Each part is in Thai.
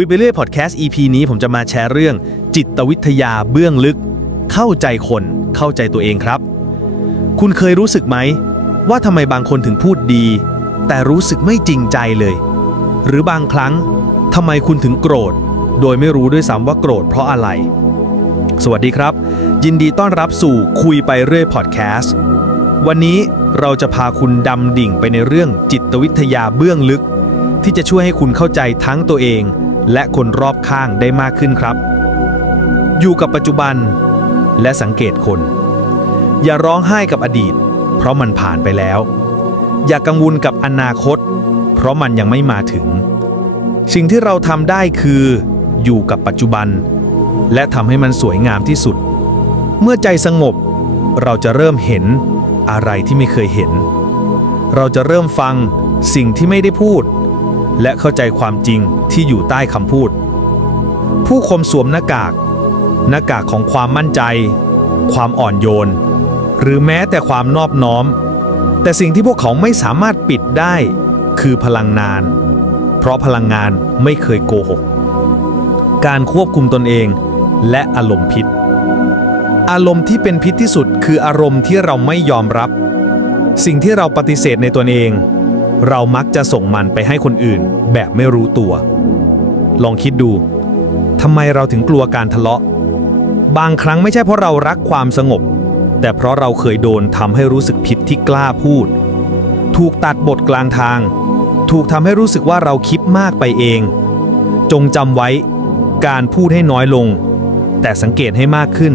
คุยไปเรื่อยพอดแคสต์ EP นี้ผมจะมาแชร์เรื่อง จิตวิทยาเบื้องลึก เข้าใจคนเข้าใจตัวเองครับ คุณเคยรู้สึกไหม ว่าทำไมบางคนถึงพูดดี แต่รู้สึกไม่จริงใจเลย หรือบางครั้งทำไมคุณถึงโกรธ โดยไม่รู้ด้วยซ้ำว่าโกรธเพราะอะไร สวัสดีครับ ยินดีต้อนรับสู่คุยไปเรื่อยพอดแคสต์วันนี้เราจะพาคุณดำดิ่งไปในเรื่องจิตวิทยาเบื้องลึกที่จะช่วยให้คุณเข้าใจทั้งตัวเอง และคนรอบข้างได้มากขึ้นครับ อยู่กับปัจจุบันและสังเกตคน อย่าร้องไห้กับอดีต เพราะมันผ่านไปแล้ว อย่ากังวลกับอนาคต เพราะมันยังไม่มาถึง สิ่งที่เราทำได้คืออยู่กับปัจจุบัน และทำให้มันสวยงามที่สุด เมื่อใจสงบ เราจะเริ่มเห็นอะไรที่ไม่เคยเห็น เราจะเริ่มฟังสิ่งที่ไม่ได้พูด และเข้าใจความจริง ที่อยู่ใต้คำพูด ผู้คมสวมหน้ากาก หน้ากากของความมั่นใจ ความอ่อนโยน หรือแม้แต่ความนอบน้อม แต่สิ่งที่พวกเขาไม่สามารถปิดได้ คือพลังงาน เพราะพลังงานไม่เคยโกหก การควบคุมตนเอง และอารมณ์พิษ อารมณ์ที่เป็นพิษที่สุดคืออารมณ์ที่เราไม่ยอมรับ สิ่งที่เราปฏิเสธในตนเองเรามักจะส่งมันไปให้คนอื่นแบบไม่รู้ตัว ลองคิดดูทำไมเราถึงกลัวการทะเลาะ บางครั้งไม่ใช่เพราะเรารักความสงบ แต่เพราะเราเคยโดนทำให้รู้สึกผิดที่กล้าพูด ถูกตัดบทกลางทาง ถูกทำให้รู้สึกว่าเราคิดมากไปเอง จงจำไว้ การพูดให้น้อยลง แต่สังเกตให้มากขึ้น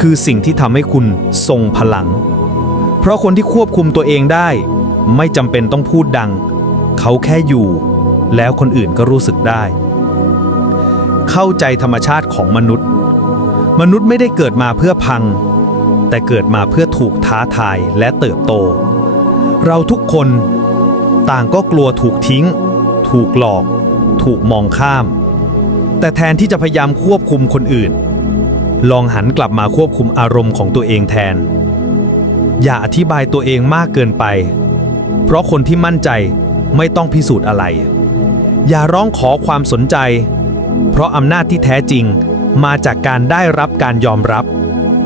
คือสิ่งที่ทำให้คุณทรงพลัง เพราะคนที่ควบคุมตัวเองได้ ไม่จำเป็นต้องพูดดัง เขาแค่อยู่ แล้วคนอื่นก็รู้สึกได้ เข้าใจธรรมชาติของมนุษย์ มนุษย์ไม่ได้เกิดมาเพื่อพัง แต่เกิดมาเพื่อถูกท้าทายและเติบโต เราทุกคนต่างก็กลัวถูกทิ้ง ถูกหลอก ถูกมองข้าม แต่แทนที่จะพยายามควบคุมคนอื่น ลองหันกลับมาควบคุมอารมณ์ของตัวเองแทน อย่าอธิบายตัวเองมากเกินไป เพราะคนที่มั่นใจไม่ต้องพิสูจน์อะไร อย่าร้องขอความสนใจ เพราะอำนาจที่แท้จริงมาจากการได้รับการยอมรับ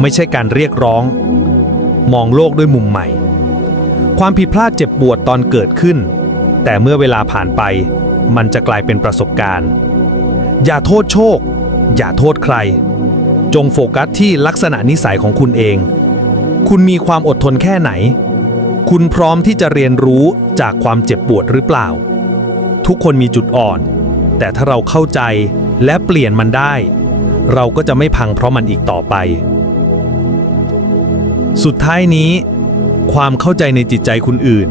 ไม่ใช่การเรียกร้อง มองโลกด้วยมุมใหม่ ความผิดพลาดเจ็บปวดตอนเกิดขึ้น แต่เมื่อเวลาผ่านไป มันจะกลายเป็นประสบการณ์ อย่าโทษโชค อย่าโทษใคร จงโฟกัสที่ลักษณะนิสัยของคุณเอง คุณมีความอดทนแค่ไหน คุณพร้อมที่จะเรียนรู้จากความเจ็บปวดหรือเปล่า ทุกคนมีจุดอ่อน แต่ถ้าเราเข้าใจและเปลี่ยนมันได้ เราก็จะไม่พังเพราะมันอีกต่อไป สุดท้ายนี้ ความเข้าใจในจิตใจคุณอื่น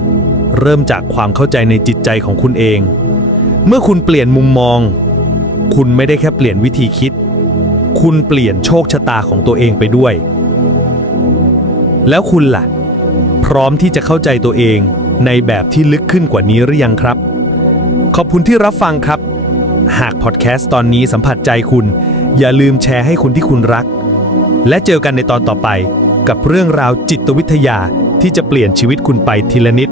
เริ่มจากความเข้าใจในจิตใจของคุณเอง เมื่อคุณเปลี่ยนมุมมอง คุณไม่ได้แค่เปลี่ยนวิธีคิด คุณเปลี่ยนโชคชะตาของตัวเองไปด้วย แล้วคุณล่ะ พร้อมที่จะเข้าใจตัวเองในแบบที่ลึกขึ้นกว่านี้หรือยังครับ ขอบคุณที่รับฟังครับ หากพอดแคสต์ตอนนี้สัมผัสใจคุณ อย่าลืมแชร์ให้คนที่คุณรัก และเจอกันในตอนต่อไป กับเรื่องราวจิตวิทยาที่จะเปลี่ยนชีวิตคุณไปทีละนิด